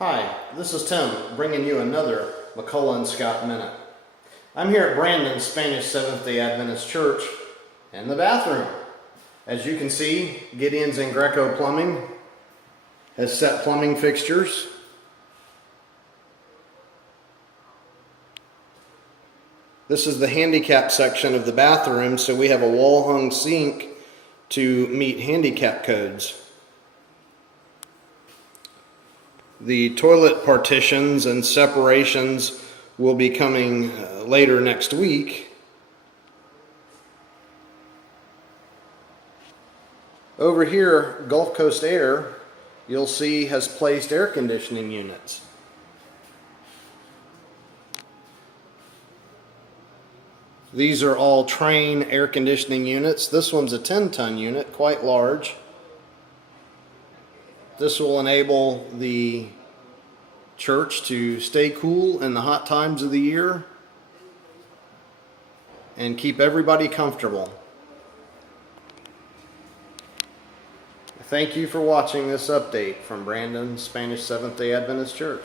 Hi, this is Tim bringing you another McCullough and Scott Minute. I'm here at Brandon's Spanish Seventh-day Adventist Church in the bathroom. As you can see, Gideon's in Greco Plumbing has set plumbing fixtures. This is the handicap section of the bathroom, so we have a wall-hung sink to meet handicap codes. The toilet partitions and separations will be coming later next week. Over here, Gulf Coast Air, you'll see, has placed air conditioning units. These are all Train air conditioning units. This one's a 10-ton unit, quite large. This will enable the church to stay cool in the hot times of the year and keep everybody comfortable. Thank you for watching this update from Brandon's Spanish Seventh-day Adventist Church.